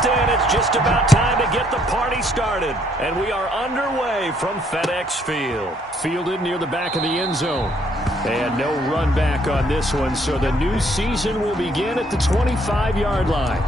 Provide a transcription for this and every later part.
tucked in. It's just about time to get the party started. And we are underway from FedEx Field. Fielded near the back of the end zone. And no run back on this one, so the new season will begin at the 25-yard line.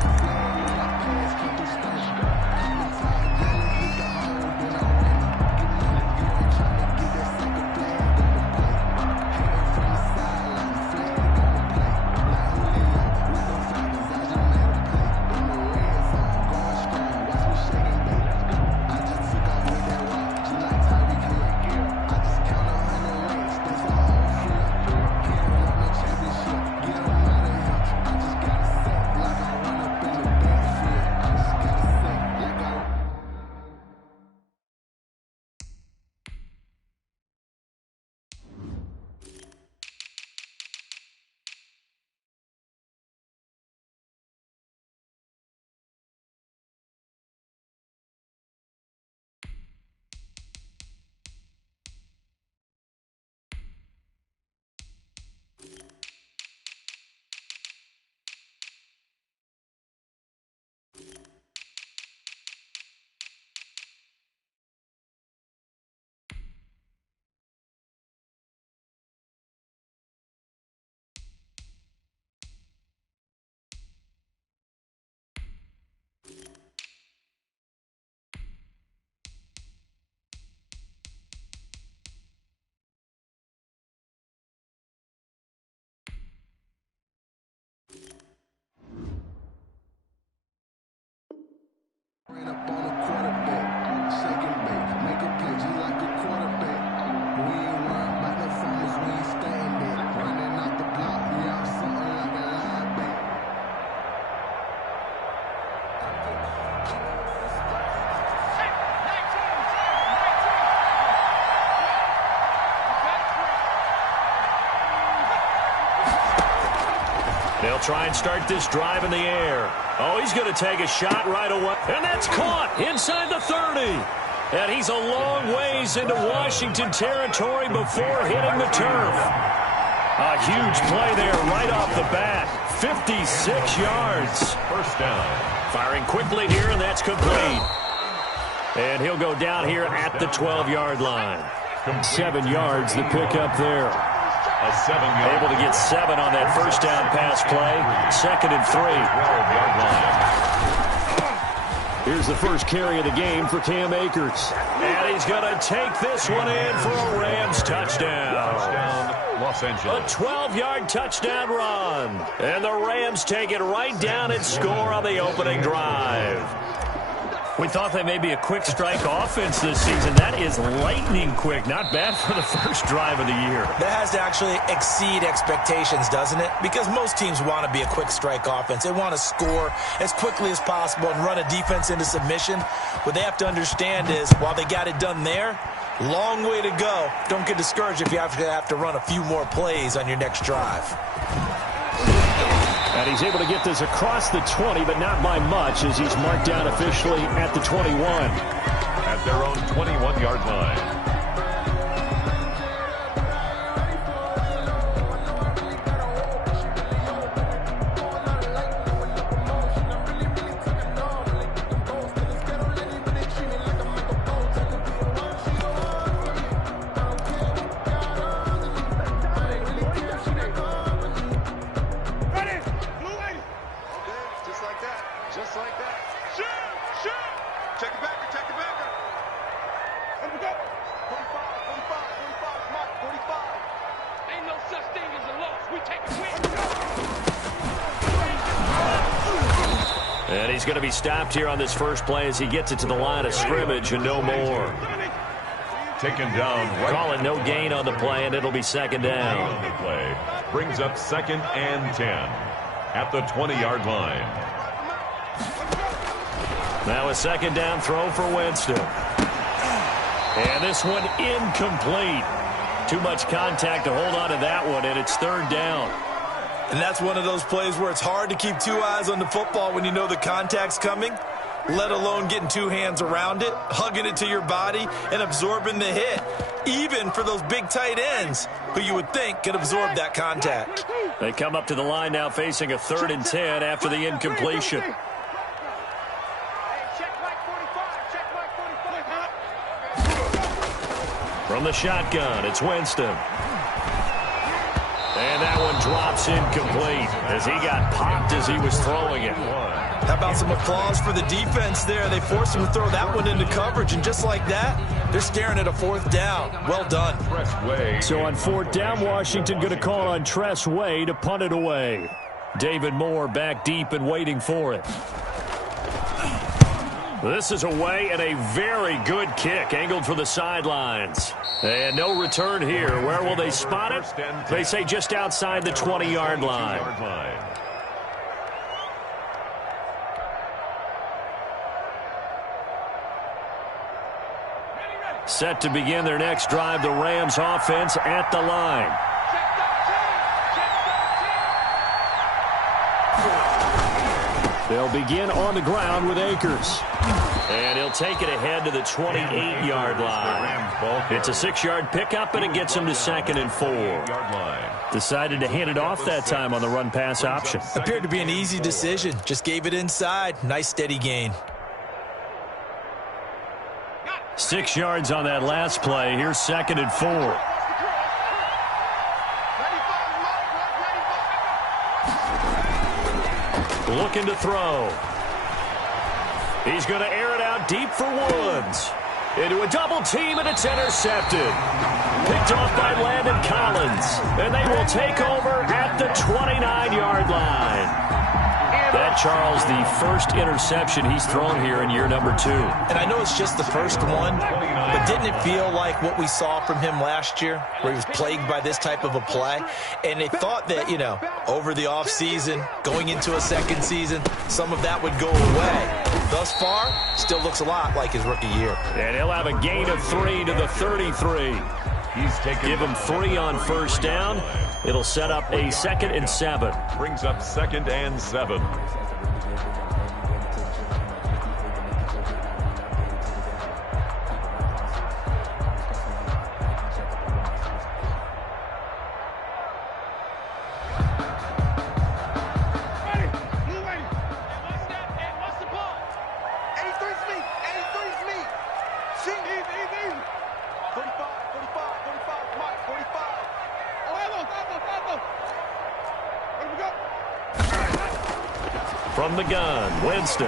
Ran up on a quarterback, second base, make a play just like a quarterback. We ain't run back no farmers, we ain't staying there. Running out the block, we out something like a linebacker. They'll try and start this drive in the air. Oh, he's going to take a shot right away. And that's caught inside the 30. And he's a long ways into Washington territory before hitting the turf. A huge play there right off the bat. 56 yards. First down. Firing quickly here, and that's complete. And he'll go down here at the 12-yard line. 7 yards the pickup there. A 7-yard. Able to get 7 on that first down pass play. 2nd and 3. 12-yard line. Here's the first carry of the game for Cam Akers. And he's going to take this one in for a Rams touchdown. Touchdown, Los Angeles. A 12-yard touchdown run. And the Rams take it right down and score on the opening drive. We thought they may be a quick strike offense this season. That is lightning quick. Not bad for the first drive of the year. That has to actually exceed expectations, doesn't it? Because most teams want to be a quick strike offense. They want to score as quickly as possible and run a defense into submission. What they have to understand is, while they got it done there, long way to go. Don't get discouraged if you have to run a few more plays on your next drive. And he's able to get this across the 20, but not by much, as he's marked down officially at the 21. At their own 21-yard line. And he's going to be stopped here on this first play as he gets it to the line of scrimmage and no more. Taken down. Right. Calling no gain on the play, and it'll be second down. On the play brings up 2nd and 10 at the 20-yard line. Now a second down throw for Winston. And this one incomplete. Too much contact to hold on to that one, and it's 3rd down. And that's one of those plays where it's hard to keep 2 eyes on the football when you know the contact's coming, let alone getting 2 hands around it, hugging it to your body, and absorbing the hit, even for those big tight ends who you would think could absorb that contact. They come up to the line now facing a 3rd and 10 after the incompletion. From the shotgun, it's Winston. And that one drops incomplete as he got popped as he was throwing it. How about some applause for the defense there? They forced him to throw that one into coverage, and just like that, they're staring at a fourth down. Well done. So on fourth down, Washington going to call on Tress Way to punt it away. David Moore back deep and waiting for it. This is away and a very good kick angled for the sidelines. And no return here. Where will they spot it? They say just outside the 20-yard line. Set to begin their next drive, the Rams offense at the line. They'll begin on the ground with Akers. And he'll take it ahead to the 28-yard line. It's a 6-yard pickup, and it gets him to 2nd and 4. Decided to hand it off that time on the run-pass option. Appeared to be an easy decision. Just gave it inside. Nice steady gain. 6 yards on that last play. Here's 2nd and 4. Looking to throw. He's going to air it out deep for Woods. Into a double team, and it's intercepted. Picked off by Landon Collins. And they will take over at the 29-yard line. That, Charles, the first interception he's thrown here in year number 2. And I know it's just the first one, but didn't it feel like what we saw from him last year, where he was plagued by this type of a play? And they thought that, you know, over the offseason, going into a second season, some of that would go away. Thus far, still looks a lot like his rookie year. And he'll have a gain of 3 to the 33. Give him 3 on first down. It'll set up a 2nd and 7. Brings up 2nd and 7. From the gun, Winston.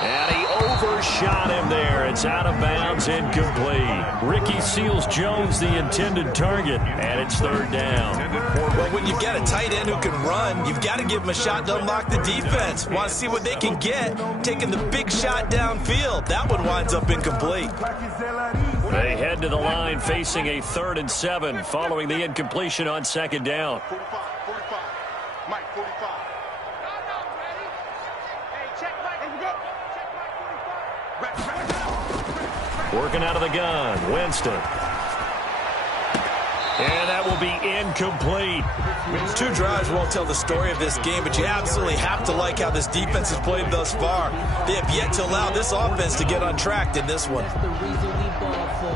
And he overshot him there. It's out of bounds, incomplete. Ricky Seals-Jones, the intended target, and it's 3rd down. Well, when you've got a tight end who can run, you've got to give him a shot to unlock the defense. Want to see what they can get, taking the big shot downfield. That one winds up incomplete. They head to the line facing a 3rd and 7 following the incompletion on 2nd down. 45. Mike, 45. Working out of the gun, Winston. And that will be incomplete. 2 drives won't tell the story of this game, but you absolutely have to like how this defense has played thus far. They have yet to allow this offense to get untracked in this one.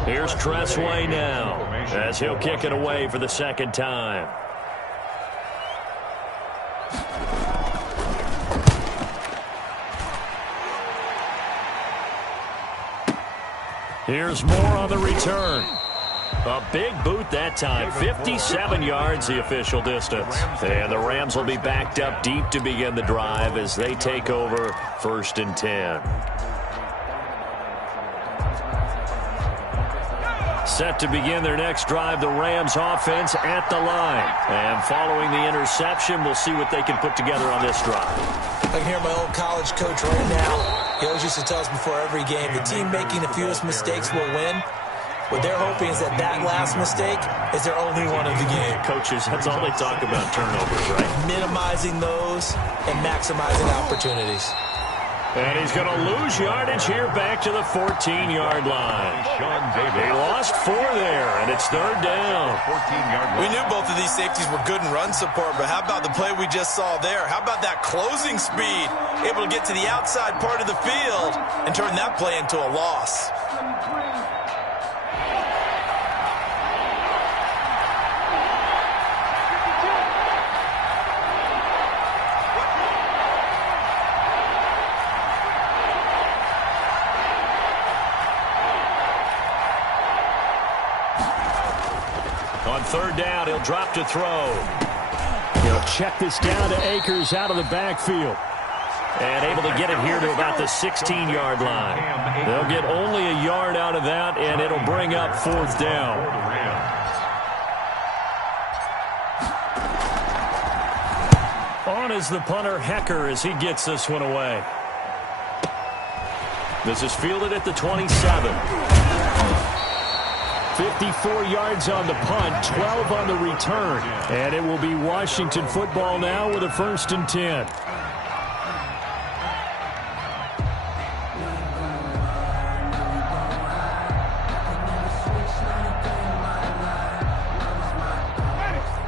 Here's Tress Way now, as he'll kick it away for the 2nd time. Here's Moore on the return. A big boot that time. 57 yards the official distance. And the Rams will be backed up deep to begin the drive as they take over 1st and 10. Set to begin their next drive, the Rams offense at the line. And following the interception, we'll see what they can put together on this drive. I can hear my old college coach right now. He always used to tell us before every game, the team making the fewest mistakes will win. What they're hoping is that that last mistake is their only one of the game. Coaches, that's all they talk about, turnovers, right? Minimizing those and maximizing opportunities. And he's going to lose yardage here back to the 14-yard line. He lost 4 there, and it's 3rd down. 14-yard line. We knew both of these safeties were good in run support, but how about the play we just saw there? How about that closing speed? Able to get to the outside part of the field and turn that play into a loss. On third down, he'll drop to throw. He'll check this down to Akers out of the backfield. And able to get it here to about the 16-yard line. They'll get only a yard out of that, and it'll bring up fourth down. On is the punter, Hecker, as he gets this one away. This is fielded at the 27. 54 yards on the punt, 12 on the return. And it will be Washington football now with a 1st and 10.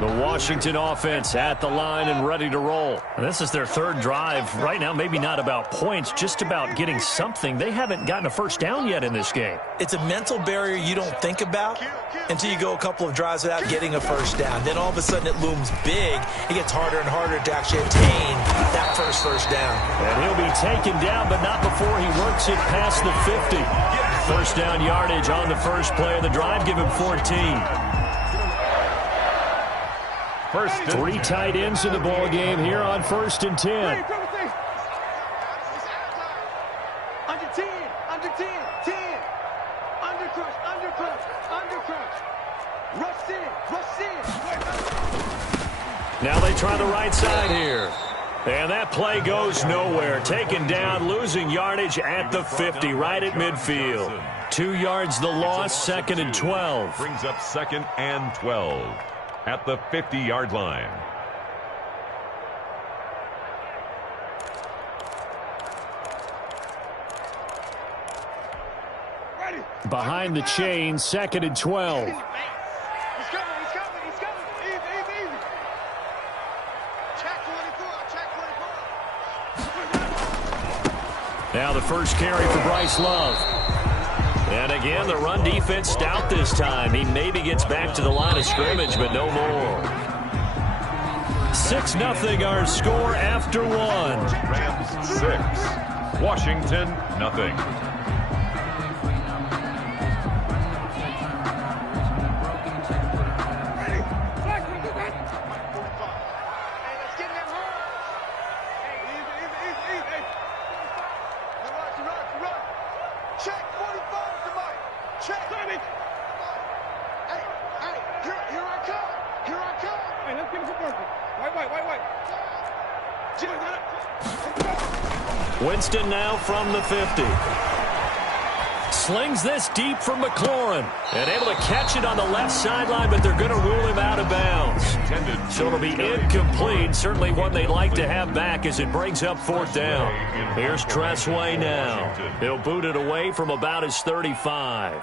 The Washington offense at the line and ready to roll. And this is their 3rd drive. Right now, maybe not about points, just about getting something. They haven't gotten a first down yet in this game. It's a mental barrier you don't think about until you go a couple of drives without getting a first down. Then all of a sudden it looms big. It gets harder and harder to actually attain that first down. And he'll be taken down, but not before he works it past the 50. First down yardage on the first play of the drive. Give him 14. 3 tight ends in the ball game here on 1st and 10. Under 10, under 10, 10. Under crush. Rush in. Now they try the right side here. And that play goes nowhere. Taken down, losing yardage at the 50, right at midfield. 2 yards the loss, 2nd and 12. Brings up 2nd and 12 at the 50-yard line. Behind the chain, 2nd and 12. He's coming. Easy. Check 24. Now the first carry for Bryce Love. And again, the run defense stout this time. He maybe gets back to the line of scrimmage, but no more. 6-0 our score after 1. Rams 6. Washington nothing. Winston now from the 50. Slings this deep for McLaurin. And able to catch it on the left sideline, but they're going to rule him out of bounds. So it'll be incomplete. Certainly one they'd like to have back as it brings up 4th down. Here's Tressway now. He'll boot it away from about his 35.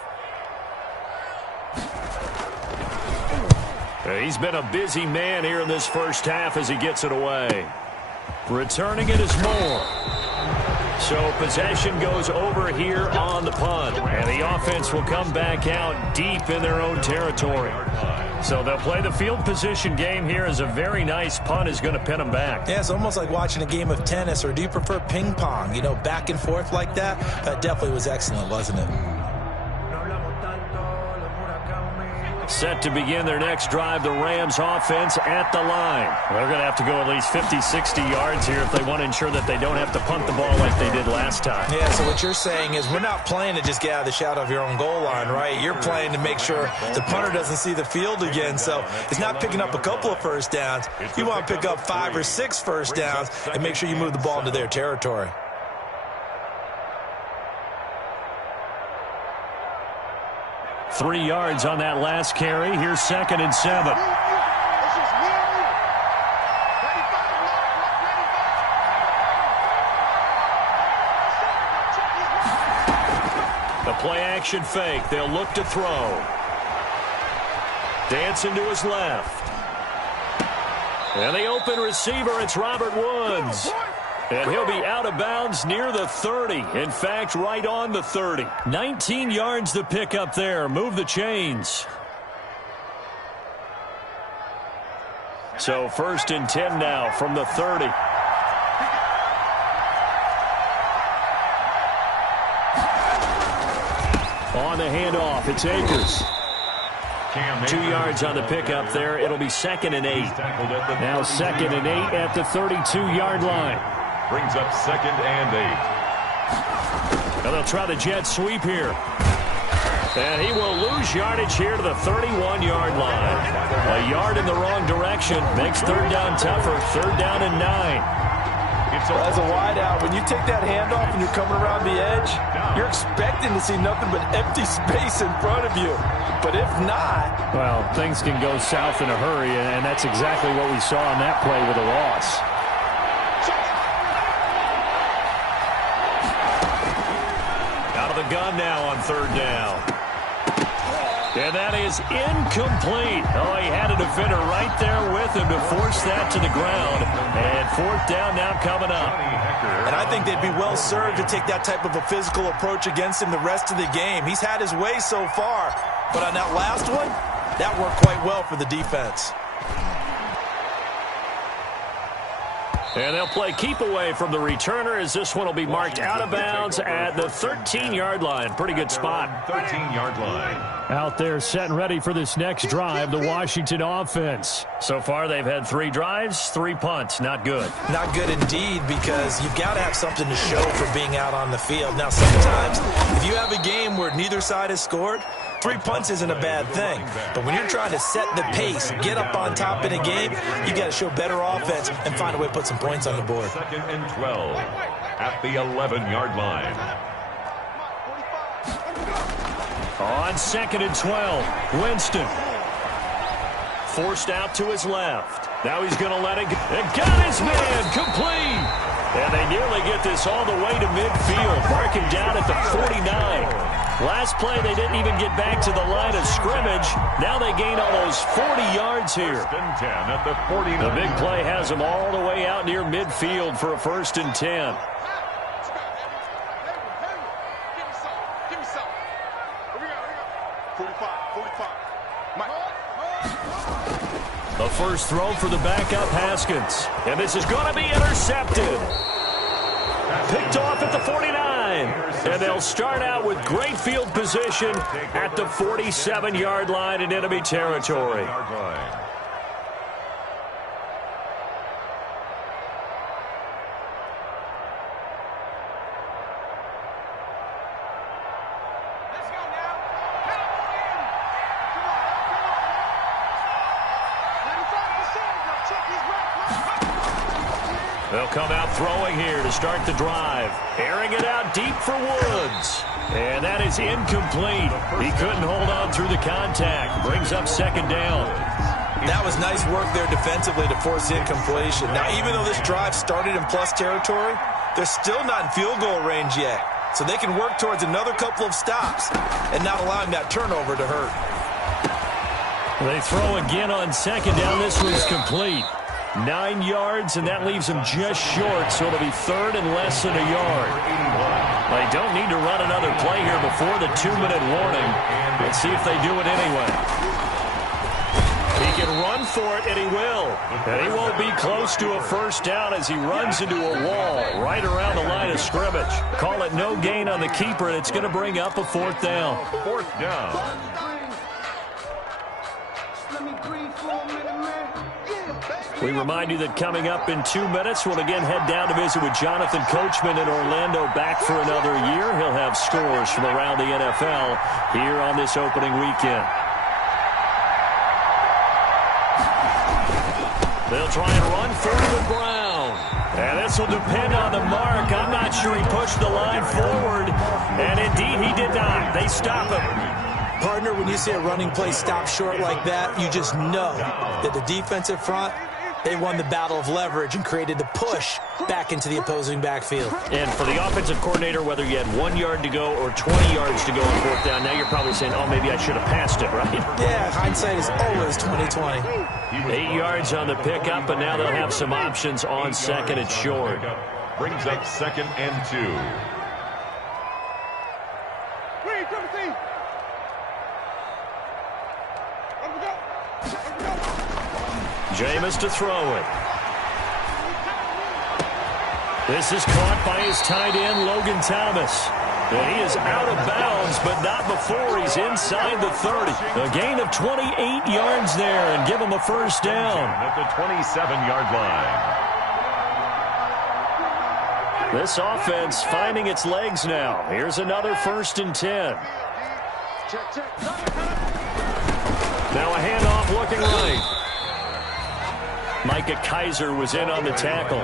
He's been a busy man here in this first half as he gets it away. Returning it is Moore. So possession goes over here on the punt. And the offense will come back out deep in their own territory. So they'll play the field position game here as a very nice punt is going to pin them back. Yeah, it's almost like watching a game of tennis, or do you prefer ping pong? You know, back and forth like that? That definitely was excellent, wasn't it? Set to begin their next drive, the Rams offense at the line. They're going to have to go at least 50, 60 yards here if they want to ensure that they don't have to punt the ball like they did last time. Yeah, so what you're saying is we're not playing to just get out of the shadow of your own goal line, right? You're playing to make sure the punter doesn't see the field again. So it's not picking up a couple of first downs. You want to pick up 5 or 6 first downs and make sure you move the ball into their territory. Three yards on that last carry. Here's 2nd and 7. The play-action fake. They'll look to throw. Dancing to his left. And the open receiver, it's Robert Woods. And he'll be out of bounds near the 30. In fact, right on the 30. 19 yards to pick up there. Move the chains. So 1st and 10 now from the 30. On the handoff, it's Akers. 2 yards on the pickup there. It'll be 2nd and 8. Now 2nd and 8 at the 32-yard line. Brings up 2nd and 8. And they'll try the jet sweep here. And he will lose yardage here to the 31-yard line. A yard in the wrong direction makes 3rd down tougher. 3rd down and 9. As a wideout, when you take that handoff and you're coming around the edge, you're expecting to see nothing but empty space in front of you. But if not... Well, things can go south in a hurry, and that's exactly what we saw on that play with a loss. Out of the gun now on 3rd down. And that is incomplete. Oh, he had a defender right there with him to force that to the ground. And 4th down now coming up. And I think they'd be well served to take that type of a physical approach against him the rest of the game. He's had his way so far. But on that last one, that worked quite well for the defense. And they'll play keep away from the returner as this one will be marked out of bounds at the 13-yard line. Pretty good spot. 13-yard line. Out there set and ready for this next drive, the Washington offense. So far, they've had 3 drives, 3 punts. Not good. Not good indeed, because you've got to have something to show for being out on the field. Now, sometimes, if you have a game where neither side has scored, 3 punts isn't a bad thing. But when you're trying to set the pace, get up on top in a game, you got to show better offense and find a way to put some points on the board. 2nd and 12 at the 11-yard line. On 2nd and 12, Winston. Forced out to his left. Now he's going to let it go. And got his man complete. And they nearly get this all the way to midfield. Mark him down at the 49. Last play, they didn't even get back to the line of scrimmage. Now they gain almost 40 yards here. 1st and 10 at the 49. The big play has them all the way out near midfield for a 1st and 10. The first throw for the backup Haskins. And this is going to be intercepted. Picked off at the 49. And they'll start out with great field position at the 47-yard line in enemy territory. They'll come out throwing here to start the drive. Airing it out deep for Woods. And that is incomplete. He couldn't hold on through the contact. Brings up 2nd down. That was nice work there defensively to force incompletion. Now, even though this drive started in plus territory, they're still not in field goal range yet. So they can work towards another couple of stops and not allowing that turnover to hurt. They throw again on 2nd down. This one's complete. 9 yards, and that leaves them just short, so it'll be 3rd and less than a yard. They don't need to run another play here before the 2-minute warning. Let's see if they do it anyway. He can run for it, and he will. And he won't be close to a 1st down as he runs into a wall right around the line of scrimmage. Call it no gain on the keeper, and it's going to bring up a 4th down. 4th down. We remind you that coming up in 2 minutes, we'll again head down to visit with Jonathan Coachman in Orlando, back for another year. He'll have scores from around the NFL here on this opening weekend. They'll try and run for it with Brown. And this will depend on the mark. I'm not sure he pushed the line forward. And indeed, he did not. They stop him. Partner, when you see a running play stop short like that, you just know that the defensive front, they won the battle of leverage and created the push back into the opposing backfield. And for the offensive coordinator, whether you had 1 yard to go or 20 yards to go on 4th down, now you're probably saying, oh, maybe I should have passed it, right? Yeah, hindsight is always 20/20. 8 yards on the pickup, but now they'll have some options on 2nd and short. Brings up 2nd and 2. Jameis to throw it. This is caught by his tight end, Logan Thomas. And he is out of bounds, but not before he's inside the 30. A gain of 28 yards there and give him a first down. At the 27-yard line. This offense finding its legs now. Here's another 1st and 10. Now a handoff looking right. Micah Kaiser was in on the tackle.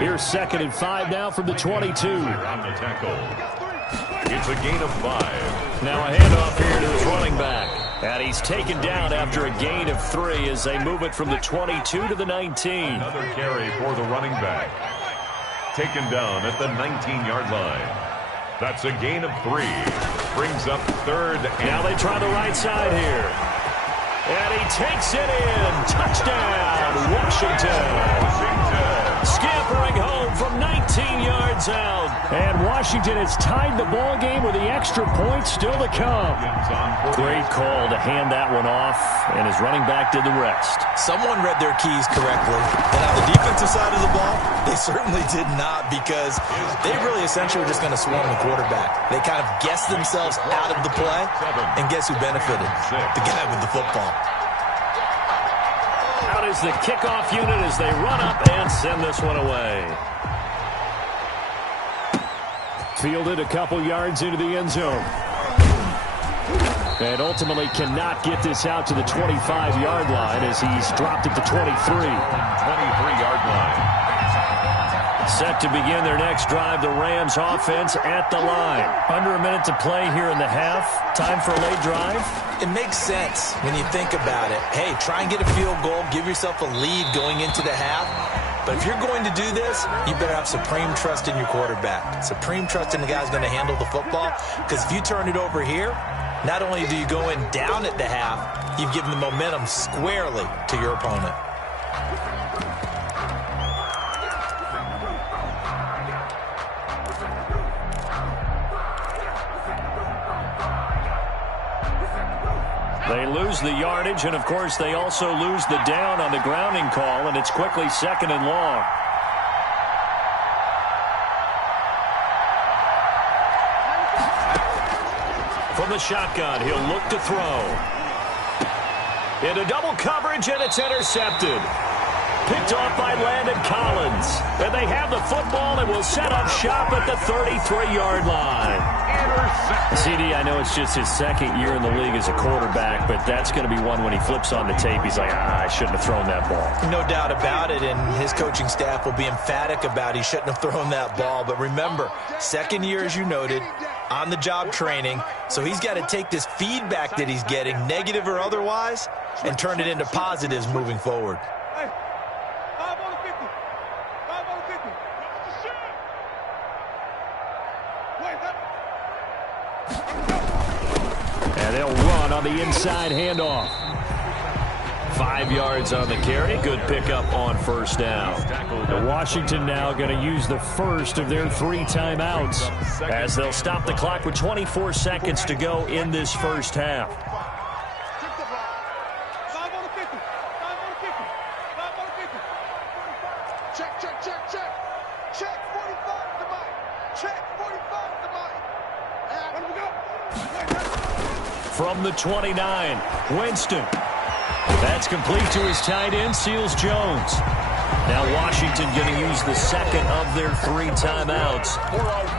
Here's 2nd and 5 now from the 22. On the tackle. It's a gain of 5. Now a handoff here to his running back. And he's taken down after a gain of 3 as they move it from the 22 to the 19. Another carry for the running back. Taken down at the 19-yard line. That's a gain of 3. Brings up 3rd. Now they try the right side here. And he takes it in. Touchdown, Washington. Scampering home from 19 yards out. And Washington has tied the ball game with the extra point still to come. Great call to hand that one off, and his running back did the rest. Someone read their keys correctly. And on the defensive side of the ball, they certainly did not, because they really essentially were just going to swarm the quarterback. They kind of guessed themselves out of the play, and guess who benefited? The guy with the football. Out is the kickoff unit as they run up and send this one away. Fielded a couple yards into the end zone. And ultimately cannot get this out to the 25-yard line as he's dropped at the 23. 23-yard line. Set to begin their next drive, the Rams offense at the line. Under a minute to play here in the half. Time for a late drive. It makes sense when you think about it. Hey, try and get a field goal. Give yourself a lead going into the half. But if you're going to do this, you better have supreme trust in your quarterback. Supreme trust in the guy who's going to handle the football. Because if you turn it over here, not only do you go in down at the half, you've given the momentum squarely to your opponent. They lose the yardage, and of course they also lose the down on the grounding call, and it's quickly 2nd and long. From the shotgun, he'll look to throw. Into double coverage, and it's intercepted. Picked off by Landon Collins. And they have the football and will set up shop at the 33-yard line. CD, I know it's just his 2nd year in the league as a quarterback, but that's going to be one when he flips on the tape. He's like, I shouldn't have thrown that ball. No doubt about it, and his coaching staff will be emphatic about he shouldn't have thrown that ball. But remember, 2nd year, as you noted, on-the-job training, so he's got to take this feedback that he's getting, negative or otherwise, and turn it into positives moving forward. And they'll run on the inside handoff. 5 yards on the carry. Good pickup on 1st down. The Washington now going to use the first of their 3 timeouts as they'll stop the clock with 24 seconds to go in this first half. From the 29, Winston. That's complete to his tight end, Seals Jones. Now Washington going to use the 2nd of their 3 timeouts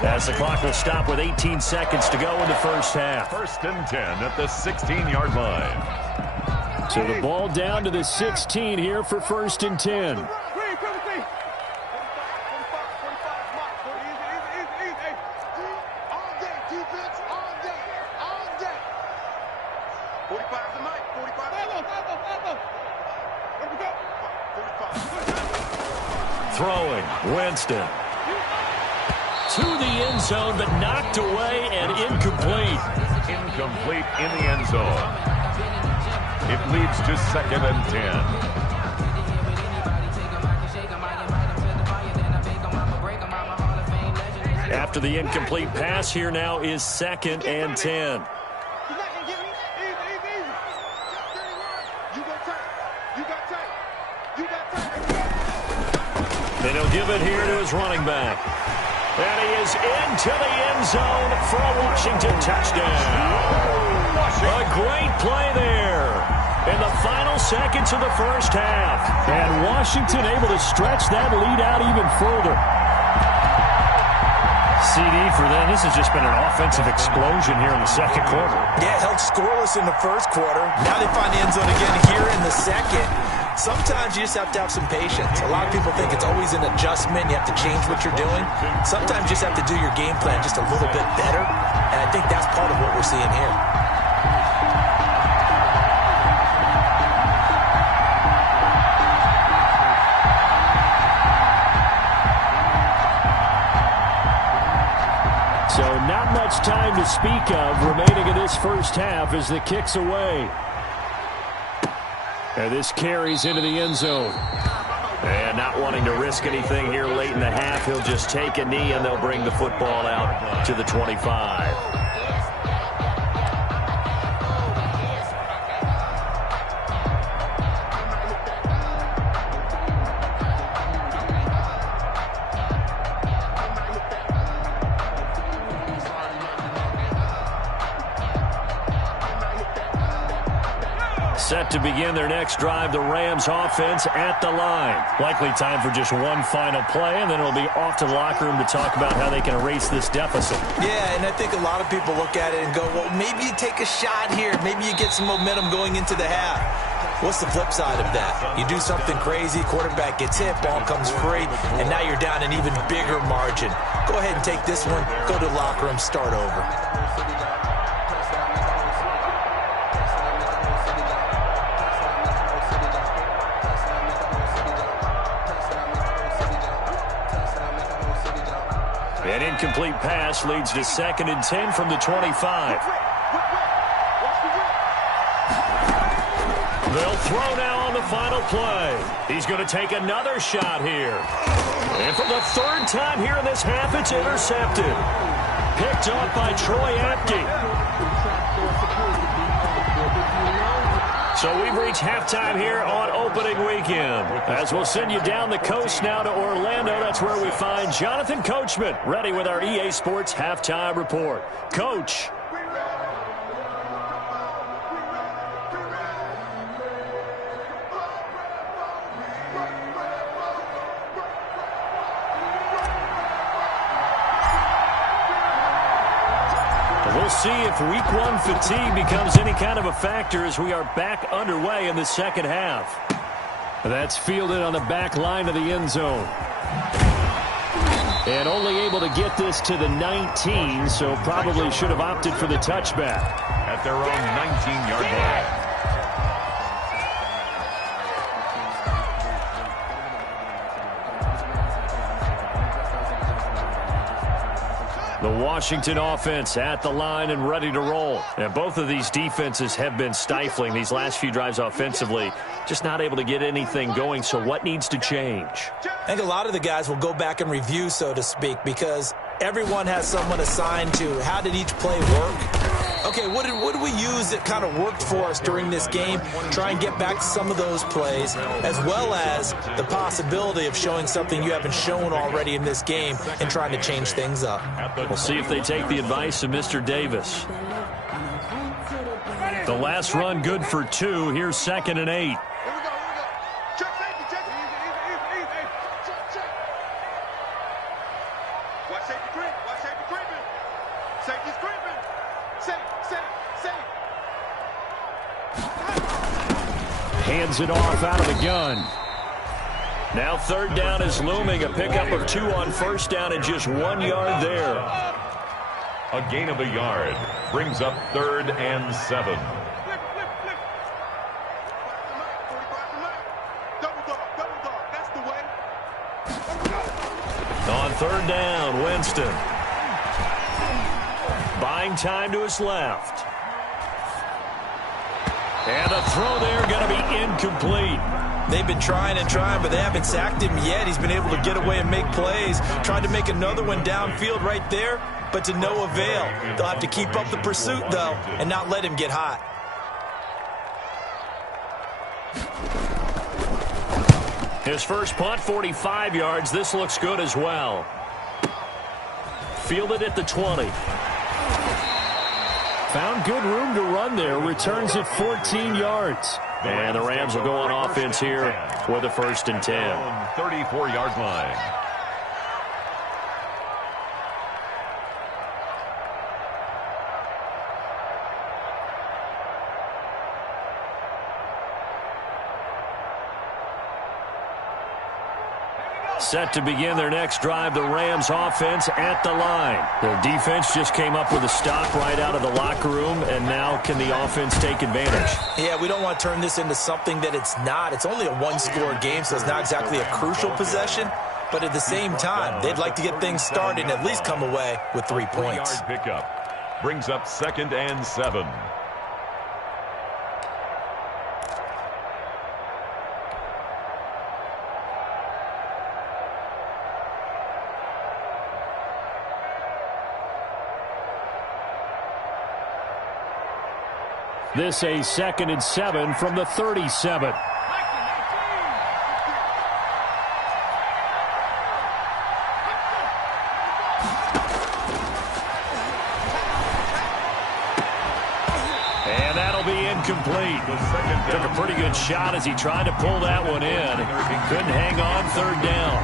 as the clock will stop with 18 seconds to go in the first half. 1st and 10 at the 16-yard line. So the ball down to the 16 here for 1st and 10. Throwing, Winston. To the end zone, but knocked away and incomplete. Incomplete in the end zone. It leads to 2nd and 10. After the incomplete pass, here now is 2nd and 10. And he'll give it here to his running back. And he is into the end zone for a Washington touchdown. A great play there in the final seconds of the first half. And Washington able to stretch that lead out even further. CD for them. This has just been an offensive explosion here in the second quarter. Yeah, held scoreless in the first quarter. Now they find the end zone again here in the second. Sometimes you just have to have some patience. A lot of people think it's always an adjustment. You have to change what you're doing. Sometimes you just have to do your game plan just a little bit better. And I think that's part of what we're seeing here. So not much time to speak of remaining in this first half as the kick's away. And this carries into the end zone. And not wanting to risk anything here late in the half, he'll just take a knee and they'll bring the football out to the 25. Set to begin their next drive, the Rams offense at the line. Likely time for just one final play, and then it'll be off to the locker room to talk about how they can erase this deficit. Yeah, and I think a lot of people look at it and go, well, maybe you take a shot here. Maybe you get some momentum going into the half. What's the flip side of that? You do something crazy, quarterback gets hit, ball comes free, and now you're down an even bigger margin. Go ahead and take this one, go to the locker room, start over. An incomplete pass leads to 2nd and 10 from the 25. They'll throw now on the final play. He's going to take another shot here. And for the 3rd time here in this half, it's intercepted. Picked off by Troy Apke. So we've reached halftime here on opening weekend. As we'll send you down the coast now to Orlando, that's where we find Jonathan Coachman, ready with our EA Sports Halftime Report. Coach. We'll see if week 1 fatigue becomes any kind of a factor as we are back underway in the second half. That's fielded on the back line of the end zone. And only able to get this to the 19, so probably should have opted for the touchback. At their own 19-yard line. The Washington offense at the line and ready to roll. And both of these defenses have been stifling these last few drives offensively. Just not able to get anything going, so what needs to change? I think a lot of the guys will go back and review, so to speak, because everyone has someone assigned to how did each play work. Okay, what did we use that kind of worked for us during this game? Try and get back some of those plays, as well as the possibility of showing something you haven't shown already in this game and trying to change things up. We'll see if they take the advice of Mr. Davis. The last run good for 2. Here's 2nd and 8. Check safety, check. Easy. Check. Watch safety creep. Watch safety creeping. Safety's creeping. Safe. Hands it off out of the gun. Now 3rd down is looming. A pickup of 2 on 1st down and just 1 yard there. A gain of a yard brings up 3rd and 7. Double dog. That's the way. On 3rd down, Winston. Buying time to his left. And a throw there going to be incomplete. They've been trying, but they haven't sacked him yet. He's been able to get away and make plays. Tried to make another one downfield right there, but to no avail. They'll have to keep up the pursuit, though, and not let him get hot. His first punt, 45 yards. This looks good as well. fielded at the 20. Found good room to run there. Returns at 14 yards. And the Rams will go on offense here with a 1st and 10. 34-yard line. Set to begin their next drive, the Rams offense at the line. Their defense just came up with a stop right out of the locker room, and now can the offense take advantage? Yeah, we don't want to turn this into something that it's not. It's only a one-score game, so it's not exactly a crucial possession. But at the same time, they'd like to get things started and at least come away with 3 points. 3-yard pickup brings up 2nd and 7. This a 2nd and 7 from the 37. And that'll be incomplete. Took a pretty good shot as he tried to pull that one in. He couldn't hang on 3rd down.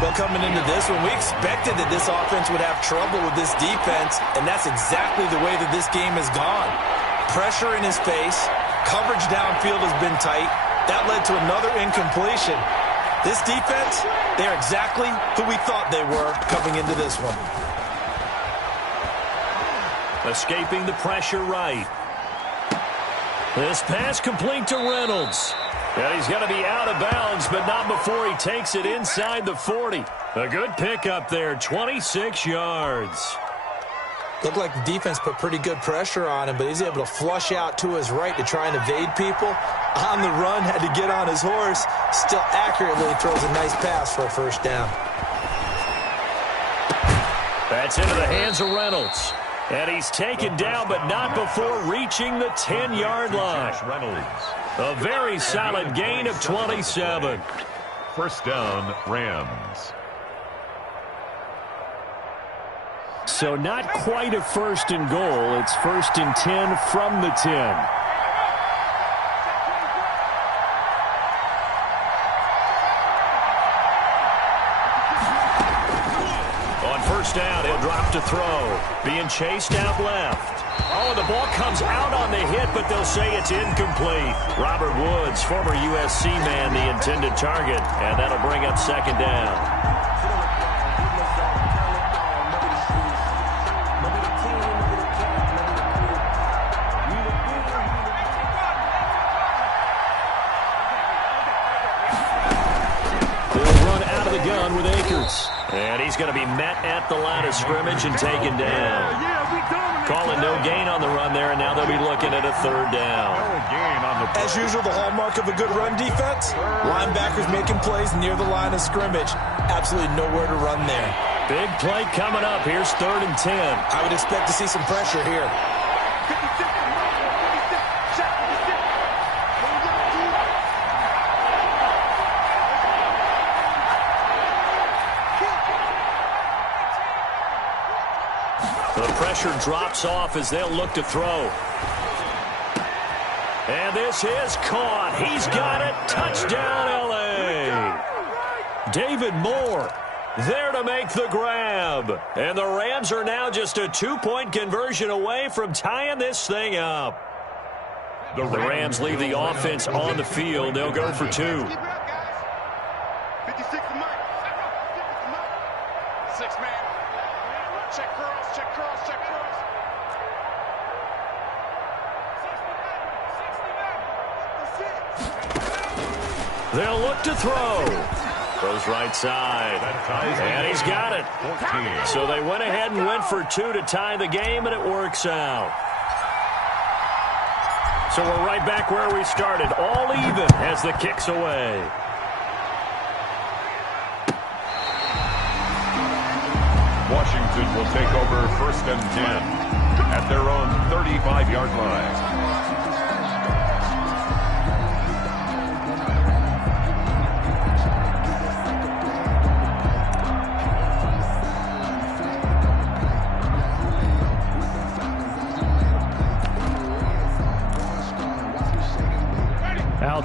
Well, coming into this one, we expected that this offense would have trouble with this defense, and that's exactly the way that this game has gone. Pressure in his face. Coverage downfield has been tight. That led to another incompletion. This defense, they're exactly who we thought they were coming into this one. Escaping the pressure right. This pass complete to Reynolds. And he's going to be out of bounds, but not before he takes it inside the 40. A good pickup there, 26 yards. Looked like the defense put pretty good pressure on him, but he's able to flush out to his right to try and evade people. On the run, had to get on his horse. Still accurately throws a nice pass for a 1st down. That's into the hands of Reynolds. And he's taken down, but not before reaching the 10-yard line. A very solid gain of 27. 1st down, Rams. So not quite a 1st and goal. It's 1st and 10 from the 10. On 1st down, he'll drop to throw. Being chased out left. Oh, the ball comes out on the hit, but they'll say it's incomplete. Robert Woods, former USC man, the intended target, and that'll bring up 2nd down. With Akers. And he's going to be met at the line of scrimmage and taken down. Calling no gain on the run there, and now they'll be looking at a 3rd down. As usual, the hallmark of a good run defense, linebackers making plays near the line of scrimmage. Absolutely nowhere to run there. Big play coming up. Here's 3rd and 10. I would expect to see some pressure here. The pressure drops off as they'll look to throw. And this is caught. He's got it. Touchdown, L.A. David Moore there to make the grab. And the Rams are now just a 2-point conversion away from tying this thing up. The Rams leave the offense on the field. They'll go for 2. 56 to Mike. 6-man. Check cross, check cross, check cross. They'll look to throw. Goes right side. And he's got it. So they went ahead and went for 2 to tie the game, and it works out. So we're right back where we started. All even as the kick's away. Washington will take over 1st and 10 at their own 35-yard line.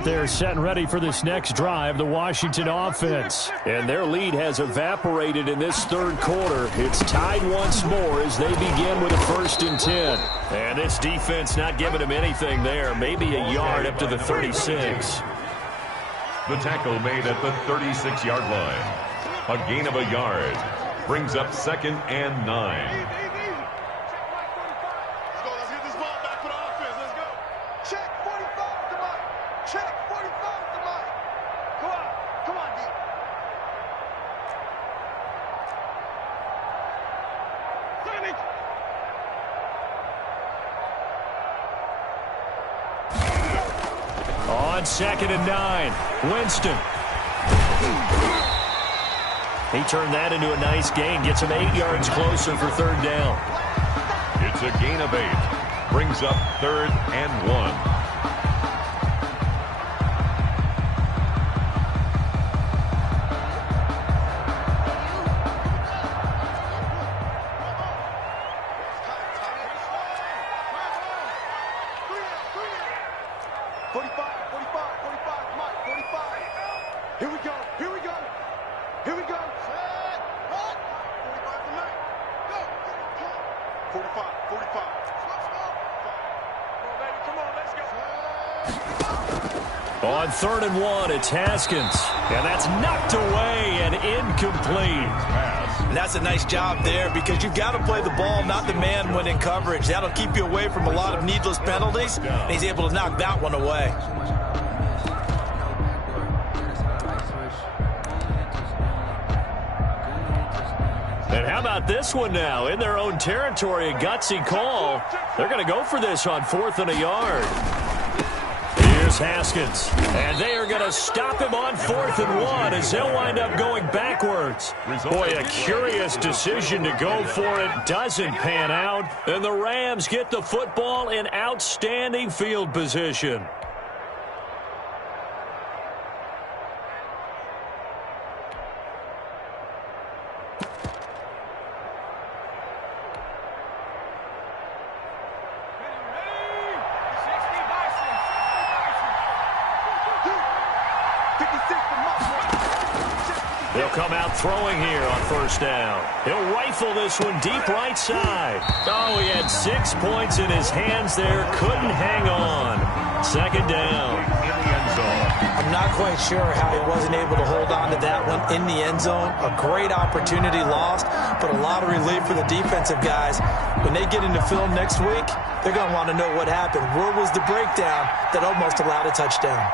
out there set and ready for this next drive, the Washington offense. And their lead has evaporated in this third quarter. It's tied once more as they begin with a 1st and 10. And this defense not giving them anything there. Maybe a yard up to the 36. The tackle made at the 36-yard line. A gain of a yard. Brings up 2nd and 9. On 2nd and 9, Winston. He turned that into a nice gain. Gets him 8 yards closer for 3rd down. It's a gain of 8. Brings up 3rd and 1. On 3rd and 1, it's Haskins. And that's knocked away and incomplete. And that's a nice job there because you've got to play the ball, not the man when in coverage. That'll keep you away from a lot of needless penalties. And he's able to knock that one away. And how about this one now? In their own territory, a gutsy call. They're going to go for this on 4th and a yard. Here's Haskins. And they are going to stop him on 4th and 1 as they'll wind up going backwards. Boy, a curious decision to go for it. Doesn't pan out. And the Rams get the football in outstanding field position. They'll come out throwing here on 1st down. He'll rifle this one deep right side. Oh, he had 6 points in his hands there. Couldn't hang on. 2nd down. In the end zone. I'm not quite sure how he wasn't able to hold on to that one in the end zone. A great opportunity lost, but a lot of relief for the defensive guys. When they get into film next week, they're going to want to know what happened. Where was the breakdown that almost allowed a touchdown?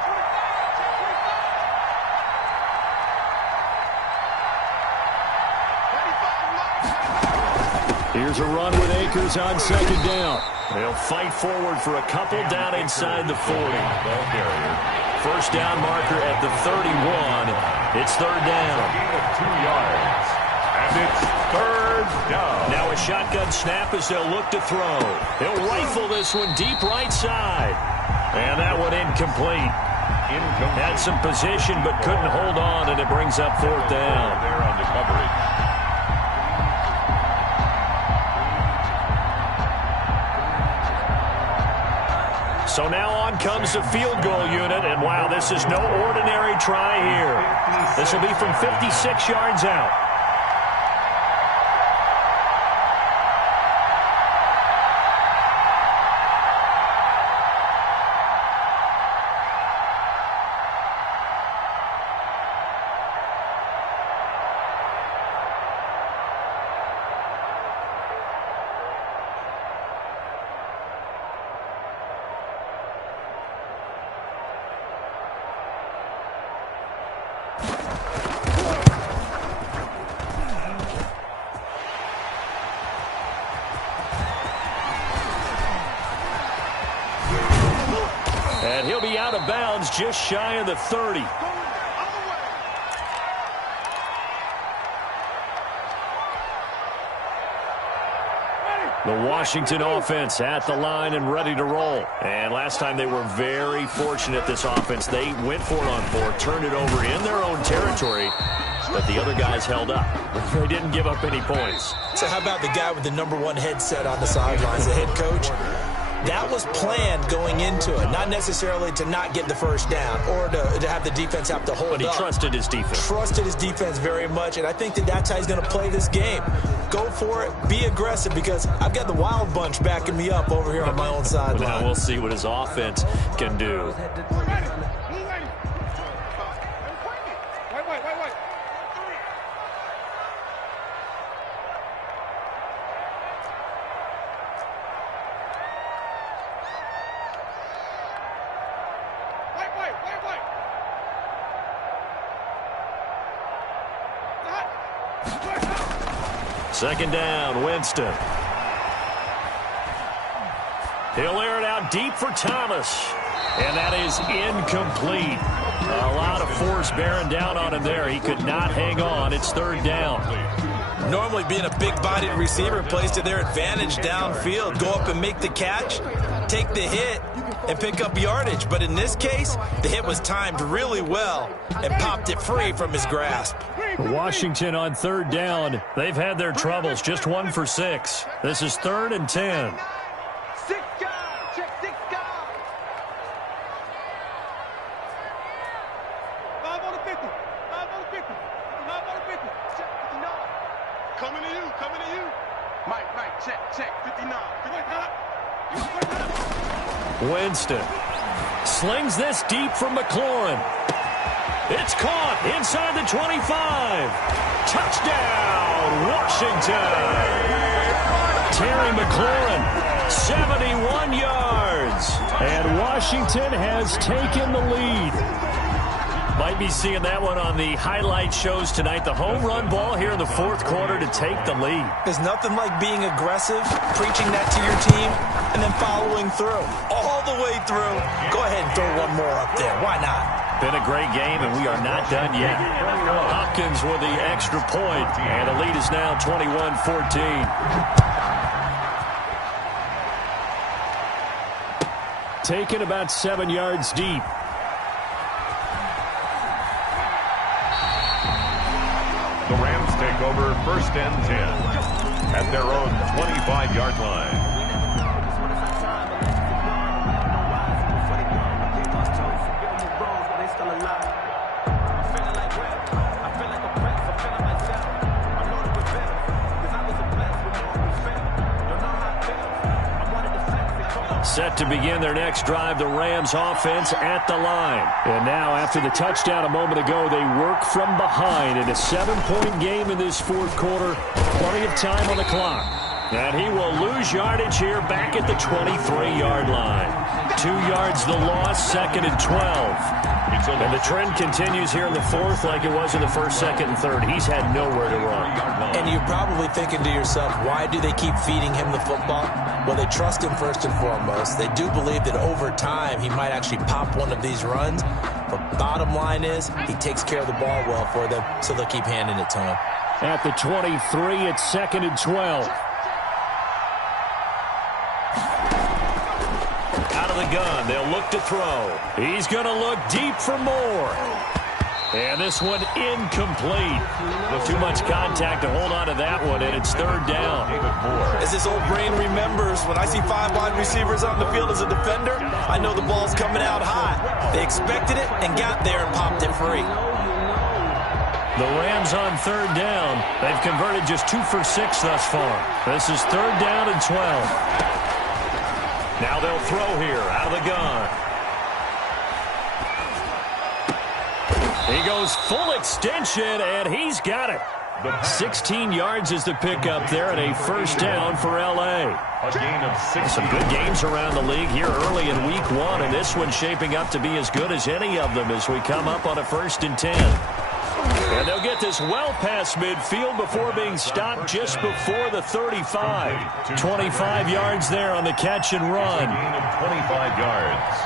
Here's a run with Akers on 2nd down. They'll fight forward for a couple down inside the 40. Ball carrier. 1st down marker at the 31. It's 3rd down. Gain of 2 yards. And it's 3rd down. Now a shotgun snap as they'll look to throw. He'll rifle this one deep right side. And that one incomplete. Had some position but couldn't hold on, and it brings up 4th down. There on the coverage. So now on comes the field goal unit, and wow, this is no ordinary try here. This will be from 56 yards out. And he'll be out of bounds just shy of the 30. The Washington offense at the line and ready to roll. And last time they were very fortunate, this offense. They went for it on 4, turned it over in their own territory, but the other guys held up. They didn't give up any points. So how about the guy with the #1 headset on the sidelines, the head coach? That was planned going into it, not necessarily to not get the first down or to have the defense have to hold up. But he trusted his defense. Trusted his defense very much, and I think that's how he's going to play this game. Go for it. Be aggressive, because I've got the wild bunch backing me up over here on my own sideline. Now we'll see what his offense can do. Second down, Winston. He'll air it out deep for Thomas. And that is incomplete. A lot of force bearing down on him there. He could not hang on. It's third down. Normally being a big-bodied receiver plays to their advantage downfield. Go up and make the catch, take the hit, and pick up yardage. But in this case, the hit was timed really well and popped it free from his grasp. Washington on third down. They've had their troubles. Just 1 for 6. This is 3rd and 10. 6 guys. Check 6 guys. 5 on the 50. 5 on the 50. 5 on the 50. Check 59. Coming to you. Coming to you. Mike. Check 59. Winston slings this deep from McLaurin. It's caught inside the 25. Touchdown, Washington. Terry McLaurin, 71 yards. And Washington has taken the lead. Might be seeing that one on the highlight shows tonight. The home run ball here in the 4th quarter to take the lead. There's nothing like being aggressive, preaching that to your team, and then following through. All the way through. Go ahead and throw one more up there. Why not? Been a great game, and we are not done yet. Hopkins with the extra point, and the lead is now 21-14. Taken about 7 yards deep. The Rams take over 1st and 10 at their own 25-yard line. Set to begin their next drive, the Rams offense at the line. And now, after the touchdown a moment ago, they work from behind in a 7-point game in this 4th quarter. Plenty of time on the clock. And he will lose yardage here back at the 23-yard line. 2 yards the loss, 2nd and 12. And the trend continues here in the 4th like it was in the 1st, 2nd, and 3rd. He's had nowhere to run. And you're probably thinking to yourself, why do they keep feeding him the football? Well, they trust him first and foremost. They do believe that over time he might actually pop one of these runs. But bottom line is he takes care of the ball well for them, so they'll keep handing it to him. At the 23, it's 2nd and 12. Out of the gun, they'll look to throw. He's going to look deep for more. And this one incomplete. Too much contact to hold on to that one, and it's 3rd down. As his old brain remembers, when I see 5 wide receivers on the field as a defender, I know the ball's coming out high. They expected it and got there and popped it free. The Rams on 3rd down. They've converted just 2 for 6 thus far. This is 3rd down and 12. Now they'll throw here out of the gun. He goes full extension, and he's got it. 16 yards is the pickup there, and a 1st down for L.A. A gain of 6. Some good games around the league here early in week 1, and this one's shaping up to be as good as any of them as we come up on a 1st and 10. And they'll get this well past midfield before being stopped just before the 35. 25 yards there on the catch and run. A gain of 25 yards.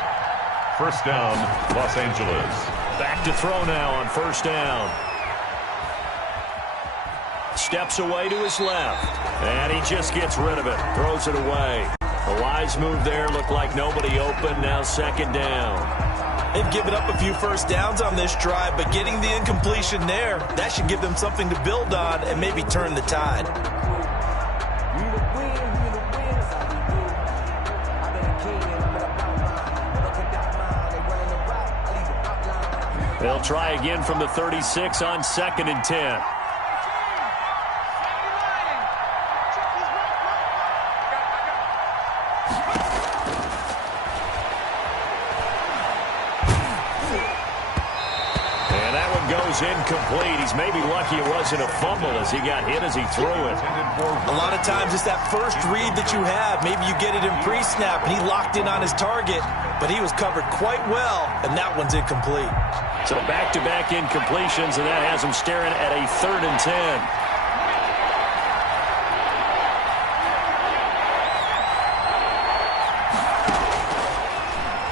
1st down, Los Angeles. Back to throw now on 1st down. Steps away to his left. And he just gets rid of it. Throws it away. A wise move there. Looked like nobody open. Now 2nd down. They've given up a few 1st downs on this drive, but getting the incompletion there, that should give them something to build on and maybe turn the tide. They'll try again from the 36 on 2nd and 10. Incomplete. He's maybe lucky it wasn't a fumble as he got hit as he threw it. A lot of times it's that first read that you have. Maybe you get it in pre-snap and he locked in on his target, but he was covered quite well, and that one's incomplete. So back-to-back incompletions, and that has him staring at a 3rd and 10.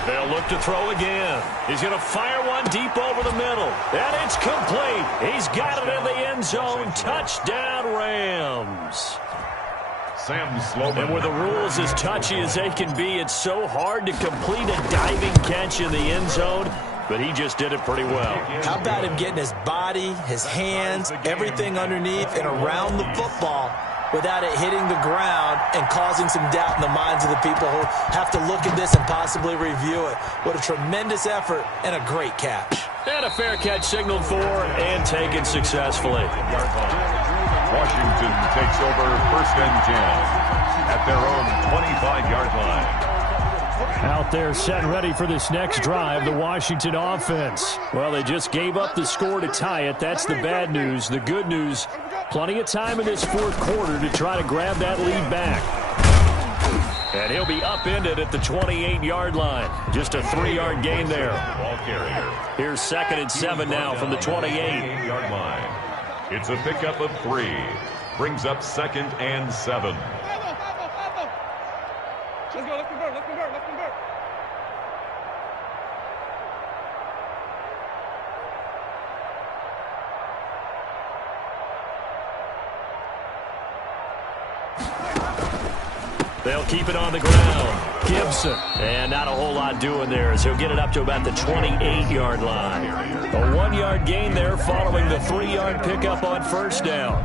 They'll look to throw again. He's going to fire one deep over the middle. And it's complete. He's got it in the end zone. Touchdown, Rams. Sam Sloman. And with the rules as touchy as they can be, it's so hard to complete a diving catch in the end zone. But he just did it pretty well. How about him getting his body, his hands, everything underneath and around the football without it hitting the ground and causing some doubt in the minds of the people who have to look at this and possibly review it. What a tremendous effort and a great catch. And a fair catch signaled for and taken successfully. Washington takes over 1st and 10 at their own 25-yard line. Out there set and ready for this next drive, the Washington offense. Well, they just gave up the score to tie it. That's the bad news. The good news, plenty of time in this 4th quarter to try to grab that lead back. And he'll be upended at the 28-yard line. Just a 3-yard gain there. Ball carrier. Here's 2nd and 7 now from the 28-yard line. It's a pickup of 3. Brings up 2nd and 7. Let's go, let's convert, let's convert, let's convert. They'll keep it on the ground. Gibson. And not a whole lot doing there as he'll get it up to about the 28-yard line. A 1-yard gain there following the 3-yard pickup on 1st down.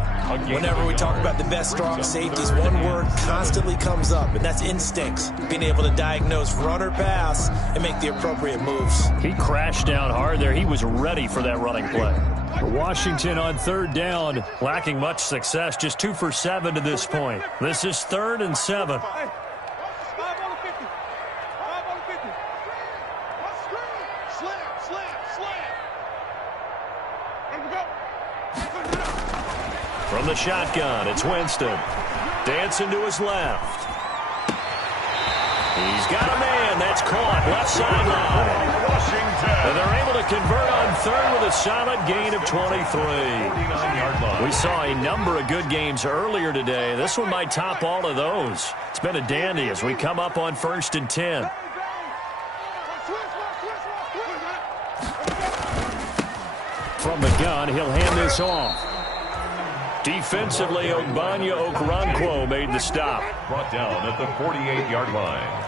Whenever we talk about the best strong safeties, one word constantly comes up, and that's instincts. Being able to diagnose run or pass and make the appropriate moves. He crashed down hard there. He was ready for that running play. Washington on 3rd down, lacking much success, just 2 for 7 to this point. This is 3rd and 7. From the shotgun, it's Winston. Dancing to his left. He's got a man. That's caught. Left sideline. And they're able to convert on 3rd with a solid gain of 23. We saw a number of good games earlier today. This one might top all of those. It's been a dandy as we come up on 1st and 10. From the gun, he'll hand this off. Defensively, Ogbanya Okoronkwo made the stop. Brought down at the 48-yard line.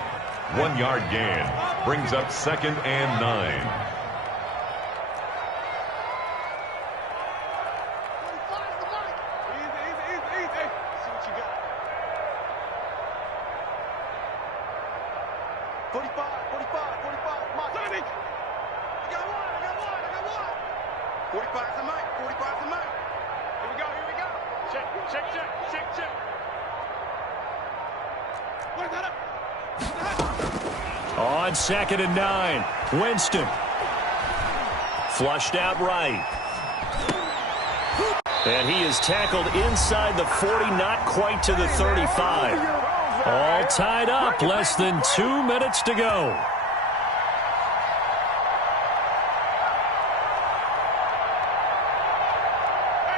1-yard gain. Brings up 2nd and 9. On 2nd and 9, Winston. Flushed out right. And he is tackled inside the 40, not quite to the 35. All tied up, less than 2 minutes to go.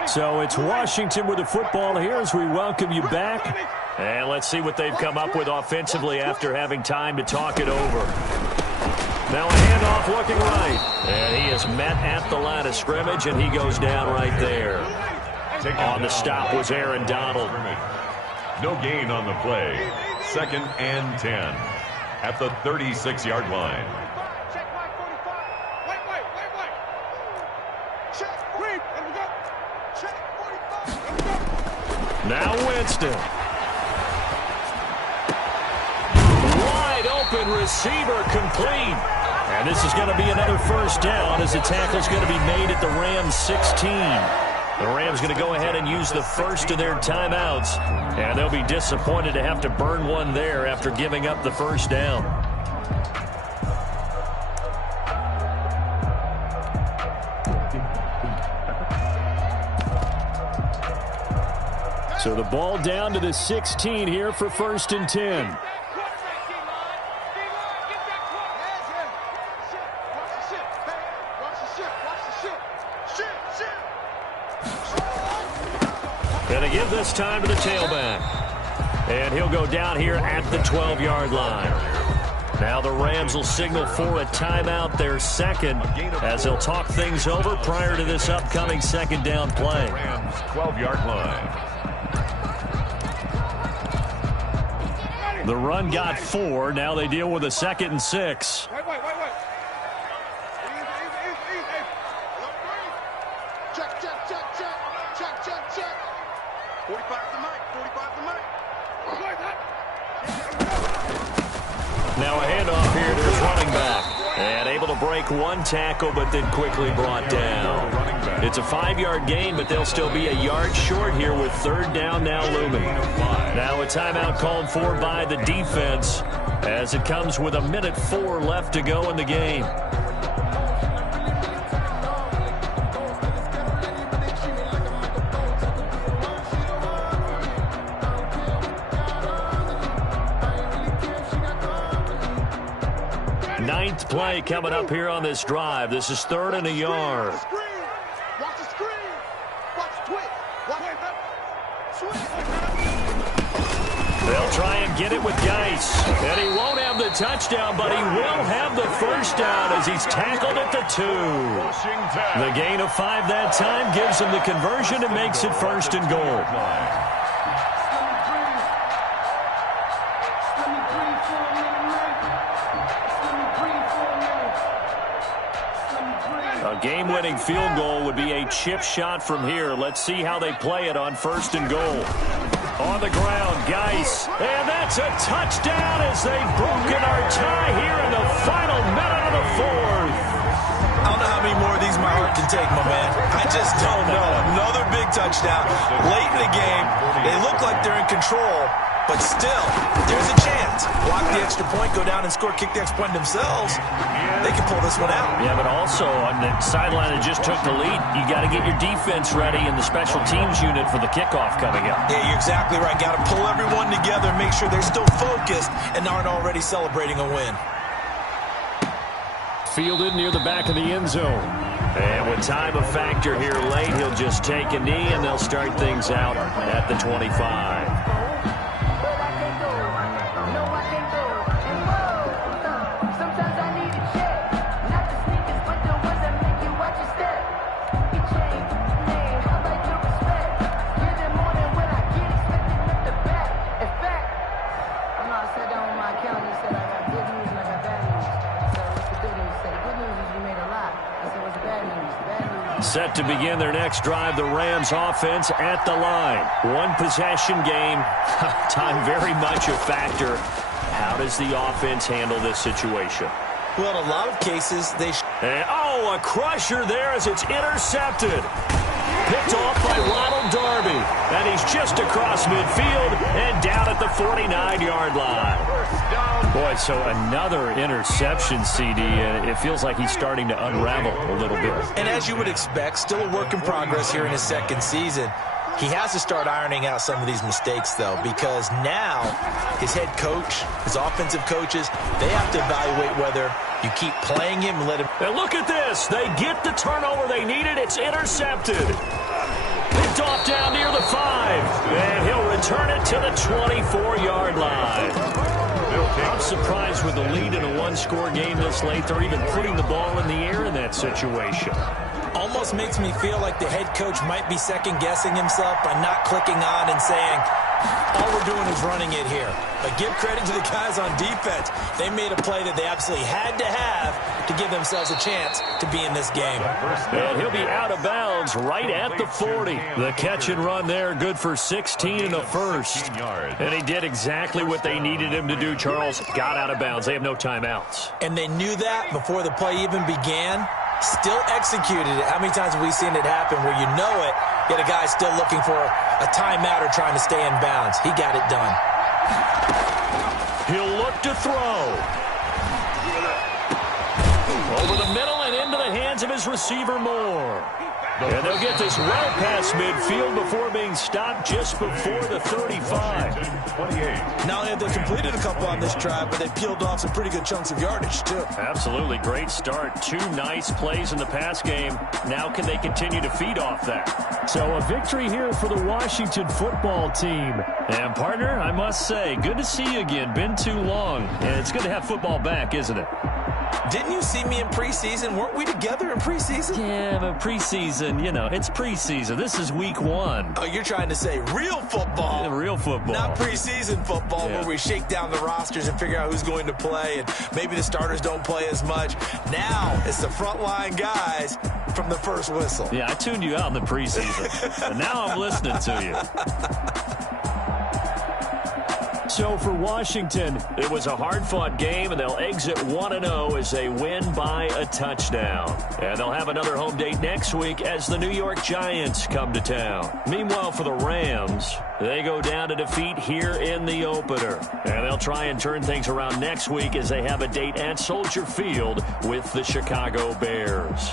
So it's Washington with the football here as we welcome you back. And let's see what they've come up with offensively after having time to talk it over. Now a handoff looking right. And he is met at the line of scrimmage, and he goes down right there. On the stop was Aaron Donald. No gain on the play. 2nd and 10 at the 36-yard line. Now Winston. Wide open receiver complete. And this is going to be another first down as the tackle's going to be made at the Rams 16. The Rams going to go ahead and use the first of their timeouts. And they'll be disappointed to have to burn one there after giving up the first down. So the ball down to the 16 here for 1st and 10. Going to give this time to the tailback. And he'll go down here at the 12-yard line. Now the Rams will signal for a timeout, their second, as they'll talk things over prior to this upcoming second down play. Rams 12-yard line. The run got 4. Now they deal with a 2nd and 6. Wait. Check. 45 to Mike. Now a handoff here to his running back. And able to break one tackle, but then quickly brought down. It's a 5-yard gain, but they'll still be a yard short here with 3rd down now looming. Now a timeout called for by the defense as it comes with 1:04 left to go in the game. Ninth play coming up here on this drive. This is 3rd and a yard. Watch the screen. Watch the twitch. They'll try and get it with Geis. And he won't have the touchdown, but he will have the first down as he's tackled at the 2. The gain of 5 that time gives him the conversion and makes it 1st and goal. A game-winning field goal would be a chip shot from here. Let's see how they play it on 1st and goal. On the ground, Geis. And that's a touchdown as they've broken our tie here in the final minute of the 4th. I don't know how many more of these my heart can take, my man. I just don't know. Another big touchdown. Late in the game, they look like they're in control, but still, there's a chance. Block the extra point, go down and score, kick the extra point themselves. They can pull this one out. Yeah, but also on the sideline that just took the lead, you got to get your defense ready in the special teams unit for the kickoff coming up. Yeah, you're exactly right. Got to pull everyone together, make sure they're still focused and aren't already celebrating a win. Fielded near the back of the end zone. And with time a factor here late, he'll just take a knee and they'll start things out at the 25. Set to begin their next drive, the Rams offense at the line. One possession game. Time very much a factor. How does the offense handle this situation? Well, in a lot of cases, they... a crusher there as it's intercepted. Picked off by Ronald Darby. And he's just across midfield and down at the 49-yard line. Boy, so another interception, CD. It feels like he's starting to unravel a little bit. And as you would expect, still a work in progress here in his second season. He has to start ironing out some of these mistakes, though, because now his head coach, his offensive coaches, they have to evaluate whether you keep playing him and let him... And look at this. They get the turnover they needed. It's intercepted. Picked off down near the 5. And he'll return it to the 24-yard line. I'm surprised with the lead in a one-score game this late. They're even putting the ball in the air in that situation. Almost makes me feel like the head coach might be second-guessing himself by not clicking on and saying, All we're doing is running it here. But give credit to the guys on defense. They made a play that they absolutely had to have to give themselves a chance to be in this game. And he'll be out of bounds right at the 40. The catch and run there, good for 16 in the first. And he did exactly what they needed him to do, Charles. Got out of bounds. They have no timeouts. And they knew that before the play even began. Still executed it. How many times have we seen it happen where you know it, yet a guy's still looking for a timeout or trying to stay in bounds? He got it done. He'll look to throw. Over the middle and into the hands of his receiver, Moore. And they'll get this well past midfield before being stopped just before the 35. Not only have they completed a couple on this drive, but they peeled off some pretty good chunks of yardage, too. Absolutely. Great start. 2 nice plays in the pass game. Now can they continue to feed off that? So a victory here for the Washington football team. And, partner, I must say, good to see you again. Been too long. And it's good to have football back, isn't it? Didn't you see me in preseason? Weren't we together in preseason? Yeah, but preseason, you know, it's preseason. This is week 1. Oh, you're trying to say real football. Yeah, real football. Not preseason football Yeah. where we shake down the rosters and figure out who's going to play, and maybe the starters don't play as much. Now it's the frontline guys from the first whistle. Yeah, I tuned you out in the preseason. And now I'm listening to you. So for Washington, it was a hard-fought game, and they'll exit 1-0 as they win by a touchdown. And they'll have another home date next week as the New York Giants come to town. Meanwhile, for the Rams, they go down to defeat here in the opener. And they'll try and turn things around next week as they have a date at Soldier Field with the Chicago Bears.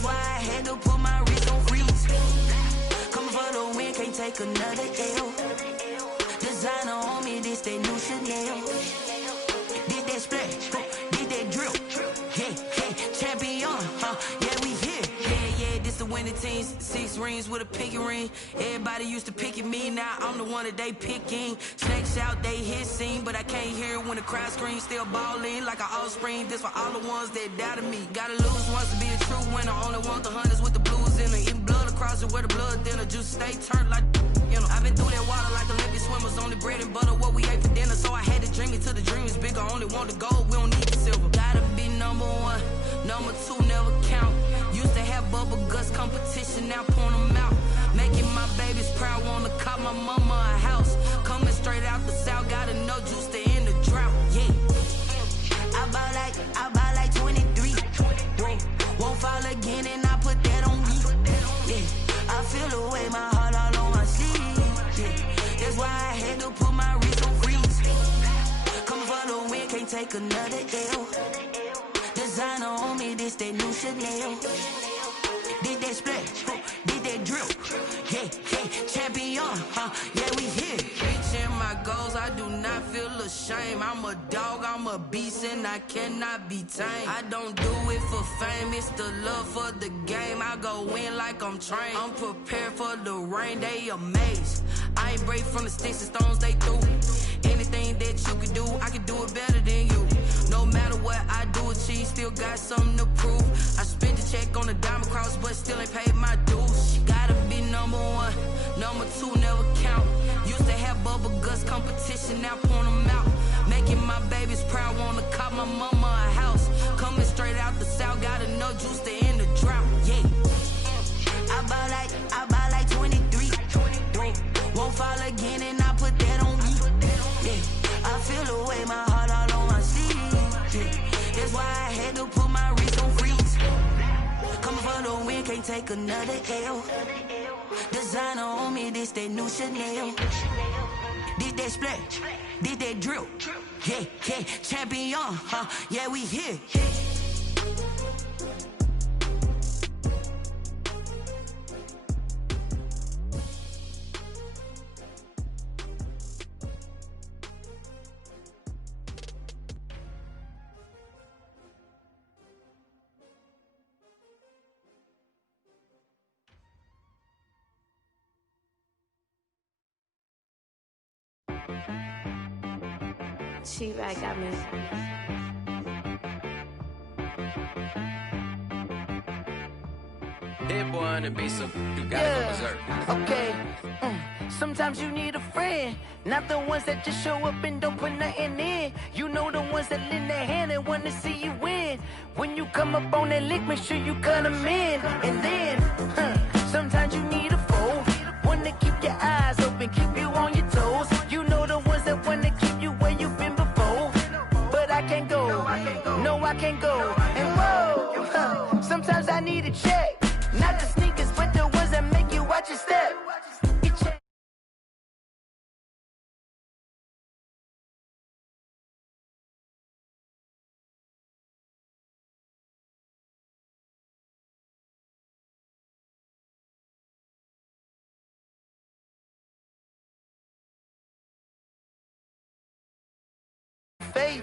That's why I had to put my wrist on freeze. Coming for the win, can't take another L. Designer on me, this that new Chanel. Did that splash, did that drill. Yeah, champion, yeah, we here. Yeah, this the winning team. 6 rings with a pinky ring. Everybody used to pick at me, now I'm the one that they picking. Snakes out, they hit scene, but I can't hear it when the crowd screams. Still ballin' like an offspring. This for all the ones that doubted me. Gotta lose once to be a true winner. Only want the hunters with the blues in it. Eating blood across it where the blood thinner. Juice stay turned like, you know. I've been through that water like Olympic swimmers. Only bread and butter, what we ate for dinner. So I had to dream it till the dream is bigger. Only want the gold, we don't need the silver. Gotta be number 1, number 2 never count. Used to have bubble guts competition, now point them out. Making my babies proud, wanna cop my mama a house. Coming straight out the south, gotta know juice to end the drought. Yeah, I buy like 23. Won't fall again, and I put that on me. Yeah, I feel the way, my heart all on my sleeve. Yeah, that's why I had to put my wrist on freeze. Coming for the win, can't take another L. Designer on me, this that new Chanel. Did that splash, did that drill. Yeah, champion, yeah, we here. Reaching my goals, I do not feel ashamed. I'm a dog, I'm a beast, and I cannot be tamed. I don't do it for fame, it's the love for the game. I go in like I'm trained. I'm prepared for the rain, they amazed. I ain't break from the sticks and stones they threw. Anything that you could do, I could do it better than you. No matter what I do achieve, still got something to prove. I spent the check on the diamond cross, but still ain't paid my dues. Gotta be number 1, number 2 never count. Used to have bubble guts competition, now point them out. Making my babies proud, wanna cop my mama a house. Coming straight out the south, gotta know juice to end the drought. Yeah, I buy like 23. Won't fall again, and I put that on me. Yeah, I feel the way, my heart all on my sleeve. Yeah, that's why I had to put my wrist on freeze. Coming for the win, can't take another L. Designer on me, this that new Chanel. Did that splash, did that drill. Yeah, champion, yeah, we here. She-Rag got me. Hit boy and be some, you gotta go berserk. Okay. Sometimes you need a friend, not the ones that just show up and don't put nothing in. You know the ones that lend their hand and want to see you win. When you come up on that lick, make sure you cut them in. And then, sometimes you need a foe, one to keep your eyes open, keep you on your toes. You know the ones that want to keep you where you've been before. But I can't go, no I can't go. And whoa, sometimes I need a check. Not the sneakers, but the ones that make you watch your step. Faith,